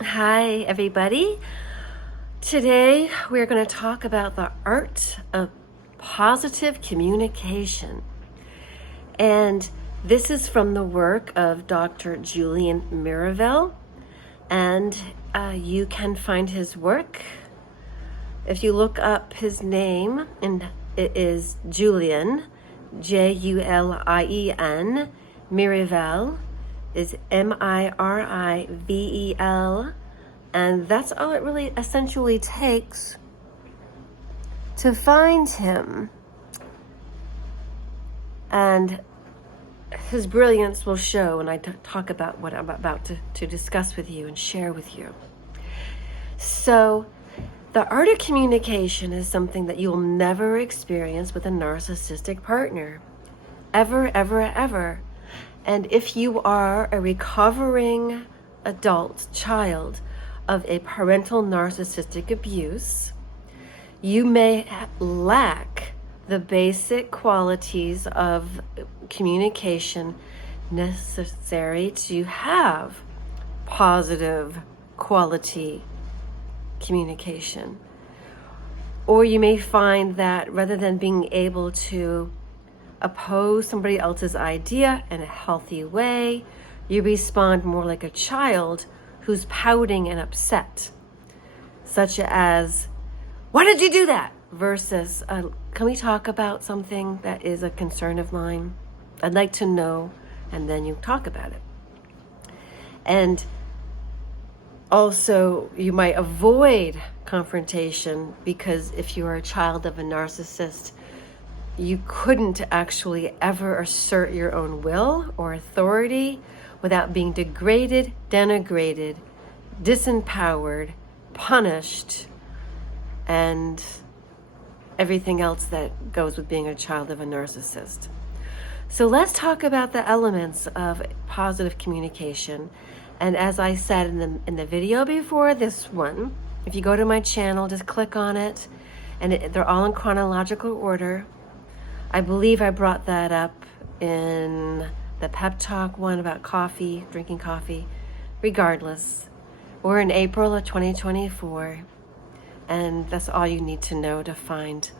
Hi, everybody. Today we're going to talk about the art of positive communication. And this is from the work of Dr. Julian Mirivel. And you can find his work if you look up his name, and it is Julian, Julien. Mirivel is Mirivel. And that's all it really essentially takes to find him. And his brilliance will show when I talk about what I'm about to discuss with you and share with you. So, the art of communication is something that you'll never experience with a narcissistic partner. Ever, ever, ever. And if you are a recovering adult child of a parental narcissistic abuse, you may lack the basic qualities of communication necessary to have positive quality communication. Or you may find that rather than being able to oppose somebody else's idea in a healthy way, you respond more like a child who's pouting and upset, such as, "Why did you do that?" versus, "Can we talk about something that is a concern of mine? I'd like to know," and then you talk about it. And also, you might avoid confrontation because if you are a child of a narcissist, you couldn't actually ever assert your own will or authority without being degraded, denigrated, disempowered, punished, and everything else that goes with being a child of a narcissist. So let's talk about the elements of positive communication. And as I said in the video before this one, if you go to my channel, just click on it, and they're all in chronological order. I believe I brought that up in the pep talk one about coffee, drinking coffee. Regardless, we're in April of 2024, and that's all you need to know to find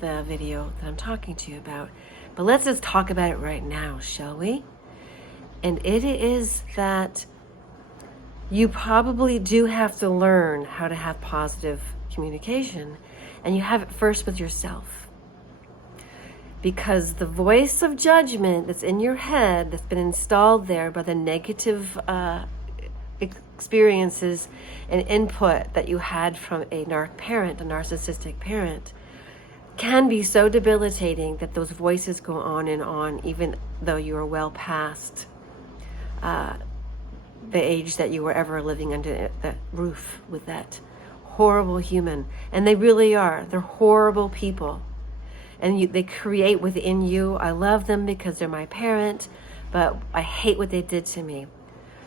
the video that I'm talking to you about. But let's just talk about it right now, shall we? And it is that you probably do have to learn how to have positive communication, and you have it first with yourself. Because the voice of judgment that's in your head, that's been installed there by the negative experiences and input that you had from a narcissistic parent, can be so debilitating that those voices go on and on, even though you are well past the age that you were ever living under that roof with that horrible human. And they really are. They're horrible people. And they create within you, I love them because they're my parent, but I hate what they did to me.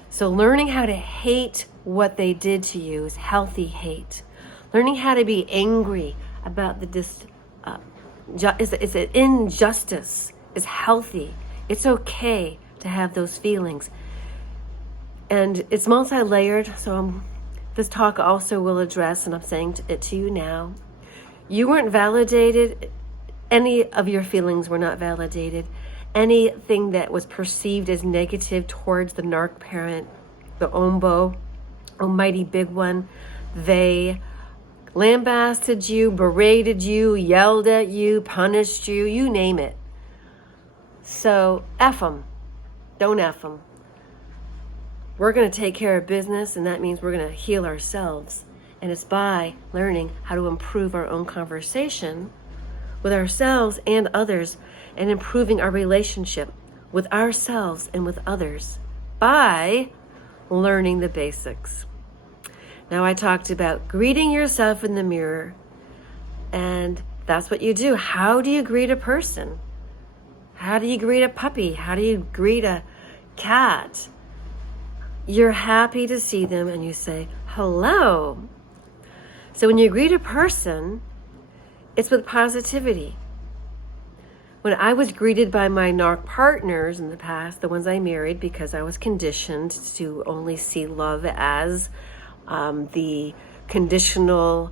So learning how to hate what they did to you is healthy hate. Learning how to be angry about it's an injustice is healthy. It's okay to have those feelings. And it's multi-layered, so this talk also will address, and I'm saying it to you now, you weren't validated. Any of your feelings were not validated. Anything that was perceived as negative towards the narc parent, the Ombo, almighty big one, they lambasted you, berated you, yelled at you, punished you, you name it. So F them. Don't F them. We're going to take care of business, and that means we're going to heal ourselves. And it's by learning how to improve our own conversation with ourselves and others, and improving our relationship with ourselves and with others by learning the basics. Now, I talked about greeting yourself in the mirror, and that's what you do. How do you greet a person? How do you greet a puppy? How do you greet a cat? You're happy to see them and you say, hello. So when you greet a person, it's with positivity. When I was greeted by my narc partners in the past, the ones I married, because I was conditioned to only see love as the conditional,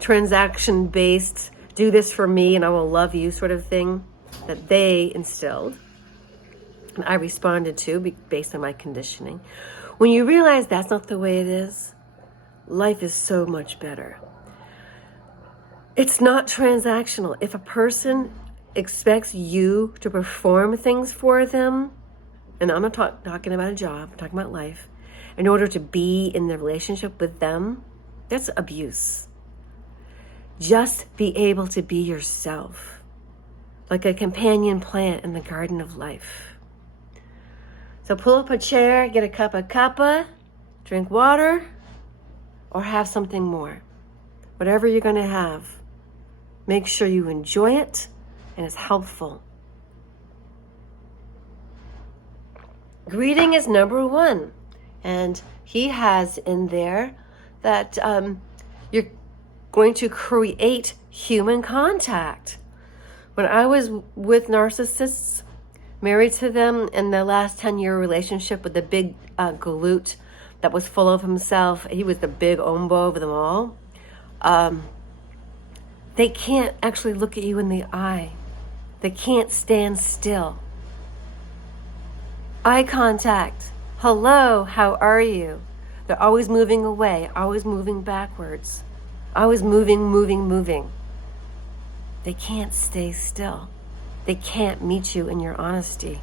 transaction-based, do this for me and I will love you sort of thing that they instilled. And I responded to based on my conditioning. When you realize that's not the way it is, life is so much better. It's not transactional. If a person expects you to perform things for them, and I'm not talking about a job, I'm talking about life, in order to be in the relationship with them, that's abuse. Just be able to be yourself, like a companion plant in the garden of life. So pull up a chair, get a cup of cuppa, drink water, or have something more. Whatever you're going to have, make sure you enjoy it and it's helpful. Greeting is number one. And he has in there that you're going to create human contact. When I was with narcissists, married to them in the last 10-year relationship with the big galoot that was full of himself, he was the big ombo of them all. They can't actually look at you in the eye. They can't stand still. Eye contact. Hello, how are you? They're always moving away, always moving backwards, always moving. They can't stay still. They can't meet you in your honesty.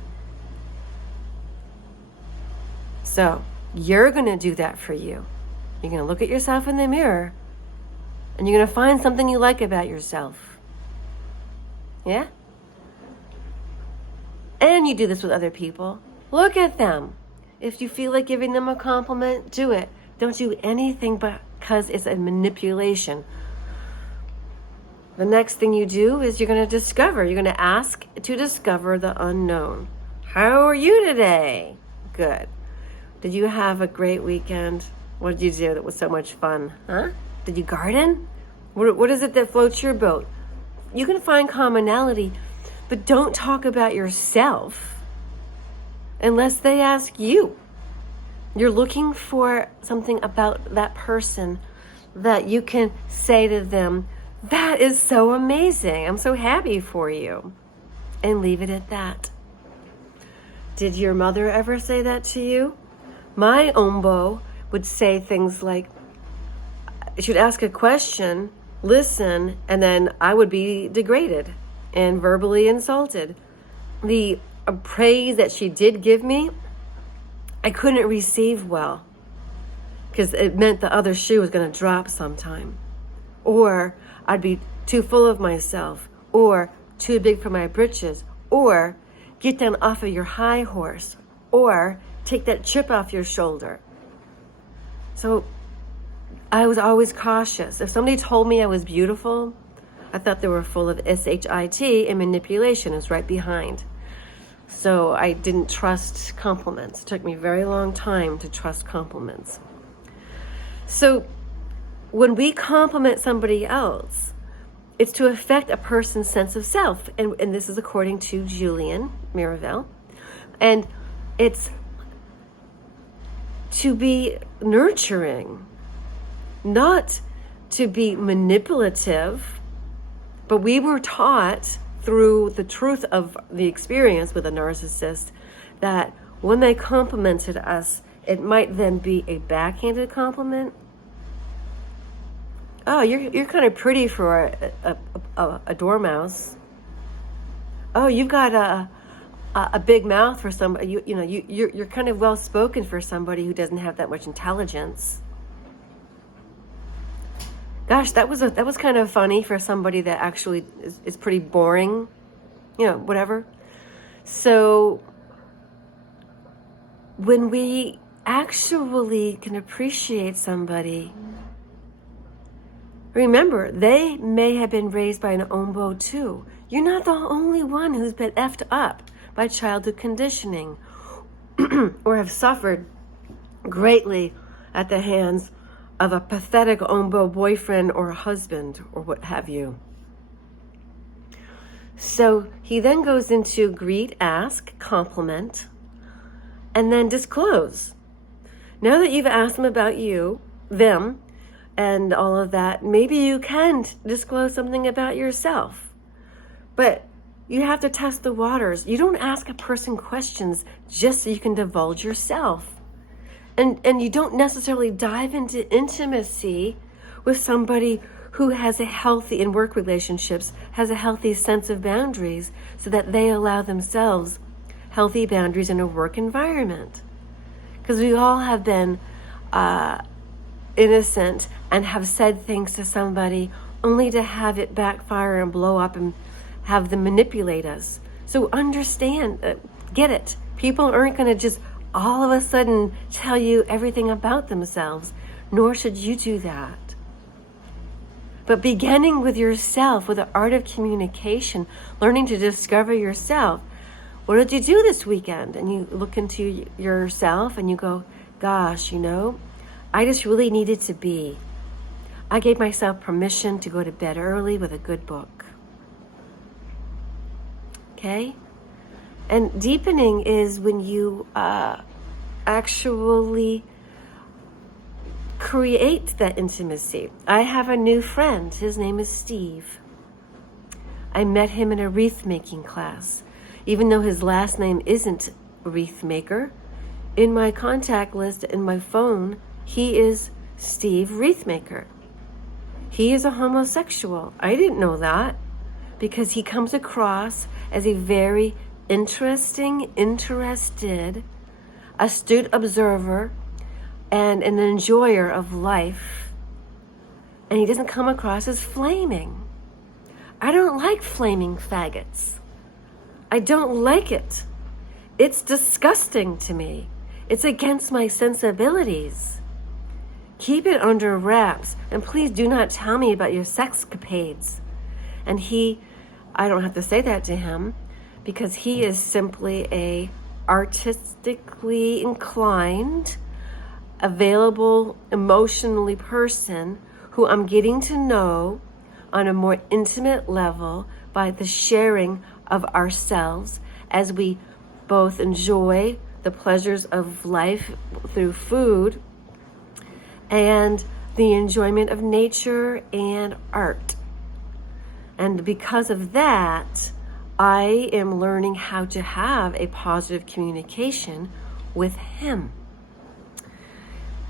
So you're going to do that for you. You're going to look at yourself in the mirror and you're going to find something you like about yourself. Yeah? And you do this with other people. Look at them. If you feel like giving them a compliment, do it. Don't do anything because it's a manipulation. The next thing you do is you're going to discover. You're going to ask to discover the unknown. How are you today? Good. Did you have a great weekend? What did you do that was so much fun? Huh? Did you garden? What is it that floats your boat? You can find commonality, but don't talk about yourself unless they ask you. You're looking for something about that person that you can say to them, that is so amazing. I'm so happy for you. And leave it at that. Did your mother ever say that to you? My ombo would say things like, she'd ask a question, listen, and then I would be degraded and verbally insulted. The praise that she did give me, I couldn't receive well because it meant the other shoe was going to drop sometime. Or I'd be too full of myself, or too big for my britches, or get down off of your high horse, or take that chip off your shoulder. So I was always cautious. If somebody told me I was beautiful, I thought they were full of shit, and manipulation is right behind. So I didn't trust compliments. It took me a very long time to trust compliments. So when we compliment somebody else, it's to affect a person's sense of self. And this is according to Julian Mirivel. And it's to be nurturing, not to be manipulative. But we were taught through the truth of the experience with a narcissist that when they complimented us, it might then be a backhanded compliment. Oh, you're kind of pretty for a dormouse. Oh, you've got a big mouth for somebody. You're kind of well spoken for somebody who doesn't have that much intelligence. Gosh, that was kind of funny for somebody that actually is pretty boring. Whatever. So when we actually can appreciate somebody, remember, they may have been raised by an ombo too. You're not the only one who's been effed up by childhood conditioning or have suffered greatly at the hands of a pathetic ombo boyfriend or a husband or what have you. So he then goes into greet, ask, compliment, and then disclose. Now that you've asked them about you, them, and all of that, maybe you can disclose something about yourself. But you have to test the waters. You don't ask a person questions just so you can divulge yourself. And you don't necessarily dive into intimacy with somebody who has a healthy, in work relationships, has a healthy sense of boundaries so that they allow themselves healthy boundaries in a work environment. Because we all have been innocent and have said things to somebody only to have it backfire and blow up and have them manipulate us. So understand, get it. People aren't going to just all of a sudden tell you everything about themselves, nor should you do that. But beginning with yourself, with the art of communication, learning to discover yourself. What did you do this weekend? And you look into yourself and you go, gosh, I just really needed to be. I gave myself permission to go to bed early with a good book. Okay? And deepening is when you actually create that intimacy. I have a new friend. His name is Steve. I met him in a wreath making class. Even though his last name isn't wreath maker, in my contact list in my phone, he is Steve Wreathmaker. He is a homosexual. I didn't know that because he comes across as a very interested, astute observer and an enjoyer of life. And he doesn't come across as flaming. I don't like flaming faggots. I don't like it. It's disgusting to me. It's against my sensibilities. Keep it under wraps, and please do not tell me about your sexcapades. And I don't have to say that to him, because he is simply a artistically inclined, available, emotionally person who I'm getting to know on a more intimate level by the sharing of ourselves as we both enjoy the pleasures of life through food and the enjoyment of nature and art. And because of that, I am learning how to have a positive communication with him.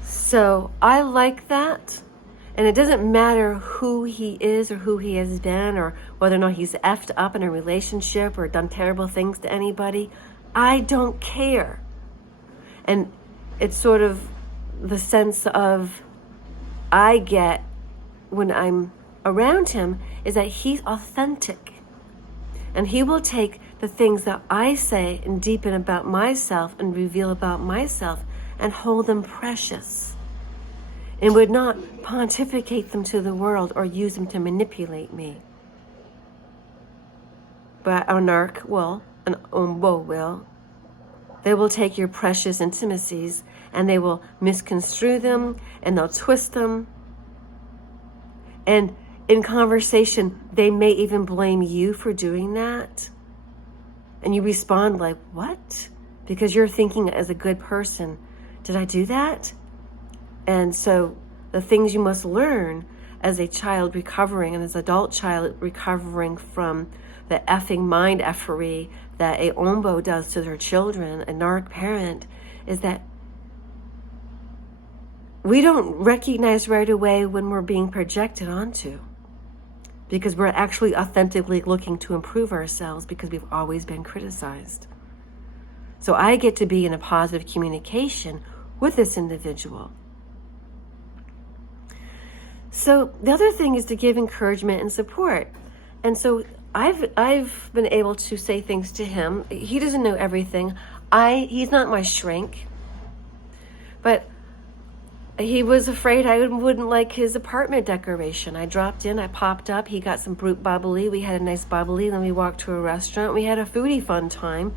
So I like that. And it doesn't matter who he is or who he has been or whether or not he's effed up in a relationship or done terrible things to anybody. I don't care. And it's sort of the sense of I get when I'm around him is that he's authentic. And he will take the things that I say and deepen about myself and reveal about myself and hold them precious. And would not pontificate them to the world or use them to manipulate me. But a narc will, an umbo will. They will take your precious intimacies and they will misconstrue them and they'll twist them. And in conversation, they may even blame you for doing that. And you respond like, what? Because you're thinking as a good person, did I do that? And so the things you must learn as a child recovering and as an adult child recovering from the effing mind effery that a ombo does to their children, a narc parent, is that we don't recognize right away when we're being projected onto, because we're actually authentically looking to improve ourselves because we've always been criticized. So I get to be in a positive communication with this individual. So the other thing is to give encouragement and support. And so I've been able to say things to him. He doesn't know everything. He's not my shrink. But he was afraid I wouldn't like his apartment decoration. I dropped in, I popped up, he got some brute bubbly. We had a nice bubbly, then we walked to a restaurant. We had a foodie fun time.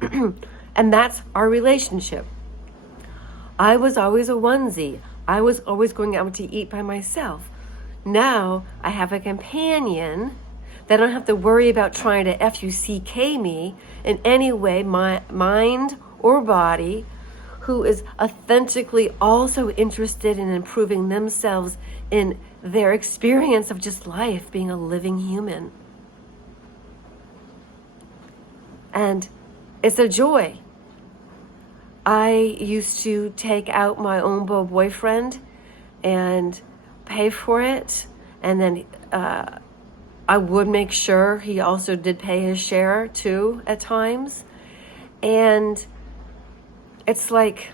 And that's our relationship. I was always a onesie. I was always going out to eat by myself. Now I have a companion that I don't have to worry about trying to FUCK me in any way, my mind or body, who is authentically also interested in improving themselves in their experience of just life, being a living human. And it's a joy. I used to take out my Ombo boyfriend and pay for it, and then I would make sure he also did pay his share too at times. And it's like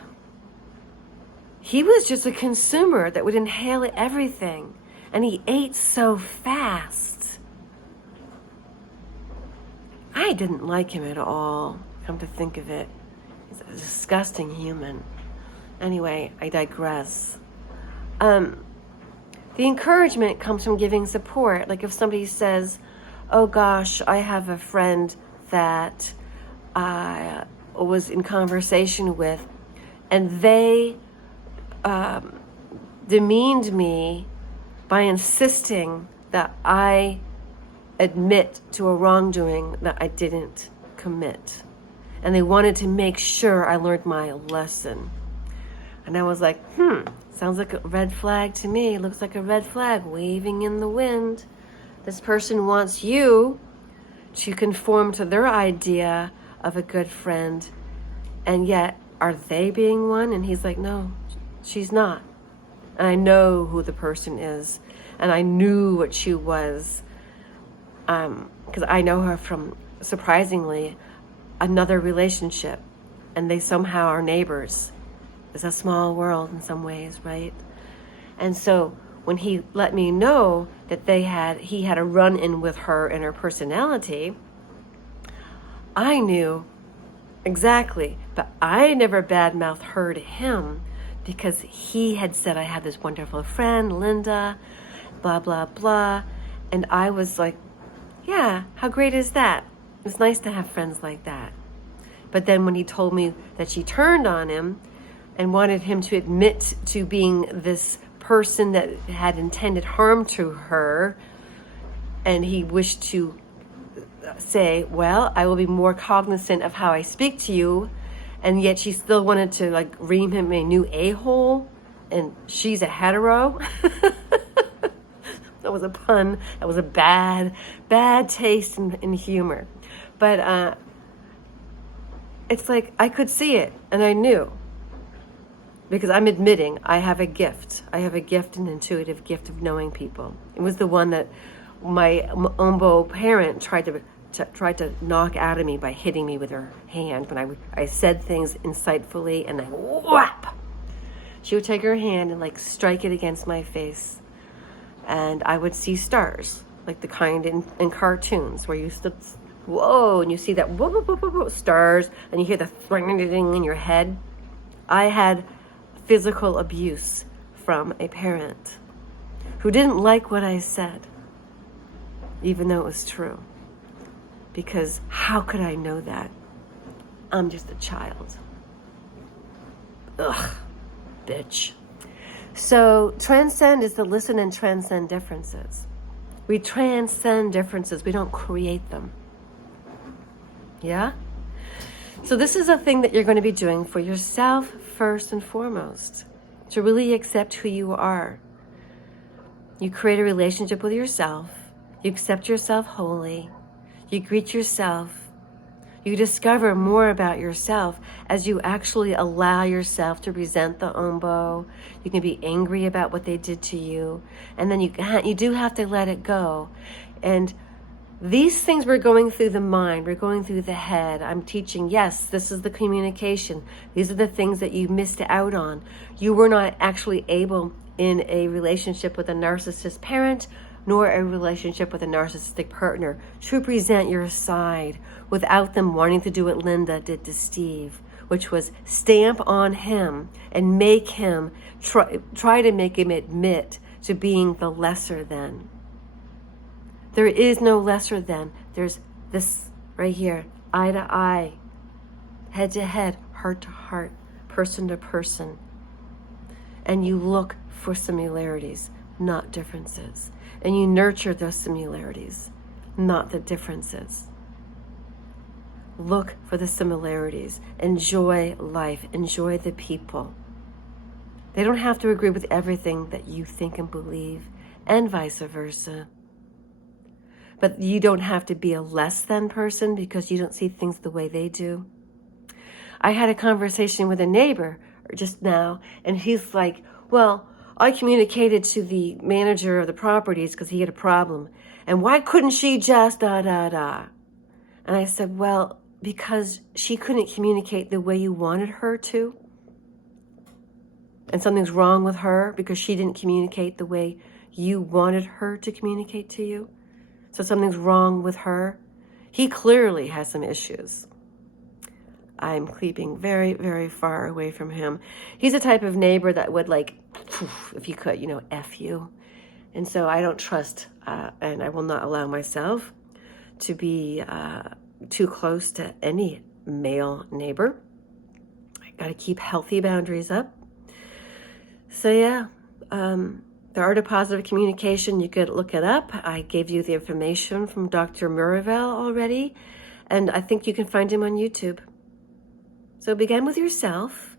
he was just a consumer that would inhale everything, and he ate so fast. I didn't like him at all, come to think of it. He's a disgusting human. Anyway, I digress. The encouragement comes from giving support. Like if somebody says, oh gosh, I have a friend that I was in conversation with, and they demeaned me by insisting that I admit to a wrongdoing that I didn't commit. And they wanted to make sure I learned my lesson. And I was like, sounds like a red flag to me. Looks like a red flag waving in the wind. This person wants you to conform to their idea of a good friend. And yet, are they being one? And he's like, no, she's not. And I know who the person is. And I knew what she was. Because I know her from, surprisingly, another relationship. And they somehow are neighbors. It's a small world in some ways, right? And so when he let me know that he had a run-in with her and her personality, I knew exactly. But I never badmouthed her to him because he had said, I have this wonderful friend, Linda, blah, blah, blah. And I was like, yeah, how great is that? It's nice to have friends like that. But then when he told me that she turned on him and wanted him to admit to being this person that had intended harm to her, and he wished to say, well, I will be more cognizant of how I speak to you, and yet she still wanted to like ream him a new a-hole, and she's a hetero. That was a pun. That was a bad taste in humor. But it's like I could see it, and I knew. Because I'm admitting I have a gift. I have a gift, an intuitive gift of knowing people. It was the one that my Ombo parent tried to knock out of me by hitting me with her hand when I said things insightfully, and then whap! She would take her hand and like strike it against my face. And I would see stars, like the kind in cartoons where you whoa, and you see that whoa, whoa, whoa, whoa, whoa, stars, and you hear the thing in your head. I had physical abuse from a parent who didn't like what I said, even though it was true. Because how could I know that? I'm just a child. Ugh, bitch. So transcend is to listen and transcend differences. We transcend differences. We don't create them. Yeah? So this is a thing that you're going to be doing for yourself first and foremost, to really accept who you are. You create a relationship with yourself. You accept yourself wholly. You greet yourself. You discover more about yourself as you actually allow yourself to resent the Ombo. You can be angry about what they did to you. And then you do have to let it go. And these things we're going through the mind, we're going through the head. I'm teaching, yes, this is the communication. These are the things that you missed out on. You were not actually able in a relationship with a narcissist parent, nor a relationship with a narcissistic partner, to present your side without them wanting to do what Linda did to Steve, which was stamp on him and make him, try to make him admit to being the lesser than. There is no lesser than. There's this right here, eye to eye, head to head, heart to heart, person to person. And you look for similarities, not differences. And you nurture those similarities, not the differences. Look for the similarities. Enjoy life. Enjoy the people. They don't have to agree with everything that you think and believe, and vice versa. But you don't have to be a less than person because you don't see things the way they do. I had a conversation with a neighbor just now, and he's like, well, I communicated to the manager of the properties because he had a problem. And why couldn't she just da-da-da? And I said, well, because she couldn't communicate the way you wanted her to. And something's wrong with her because she didn't communicate the way you wanted her to communicate to you. So something's wrong with her. He clearly has some issues. I'm keeping very, very far away from him. He's a type of neighbor that would like, if you could, F you. And so I don't trust, and I will not allow myself to be too close to any male neighbor. I got to keep healthy boundaries up. So yeah, the art of positive communication, you could look it up. I gave you the information from Dr. Mirivel already, and I think you can find him on YouTube. So begin with yourself.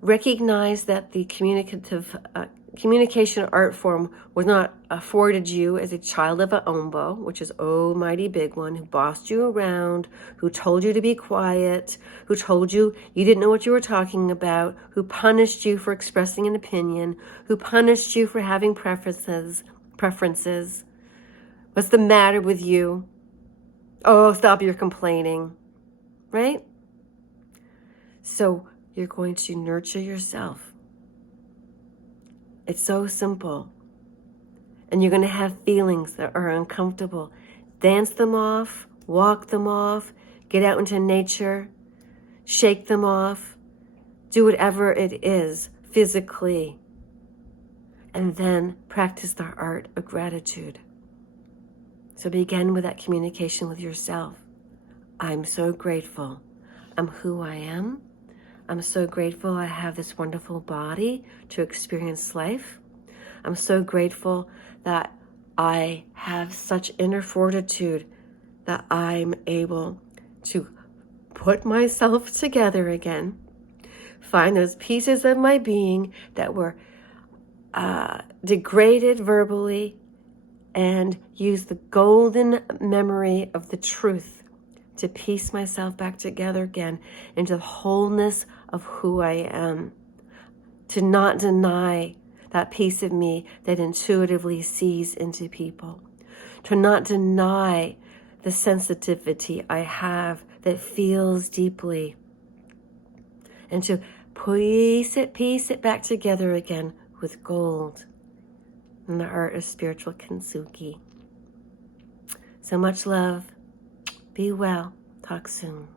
Recognize that the communication art form was not afforded you as a child of an Ombo, which is oh mighty big one, who bossed you around, who told you to be quiet, who told you you didn't know what you were talking about, who punished you for expressing an opinion, who punished you for having preferences. What's the matter with you? Oh, stop your complaining, right? So you're going to nurture yourself. It's so simple. And you're going to have feelings that are uncomfortable. Dance them off, walk them off, get out into nature, shake them off, do whatever it is physically. And then practice the art of gratitude. So begin with that communication with yourself. I'm so grateful. I'm who I am. I'm so grateful I have this wonderful body to experience life. I'm so grateful that I have such inner fortitude that I'm able to put myself together again, find those pieces of my being that were degraded verbally, and use the golden memory of the truth to piece myself back together again into the wholeness of who I am. To not deny that piece of me that intuitively sees into people. To not deny the sensitivity I have that feels deeply. And to piece it back together again with gold in the art of spiritual kintsugi. So much love. Be well. Talk soon.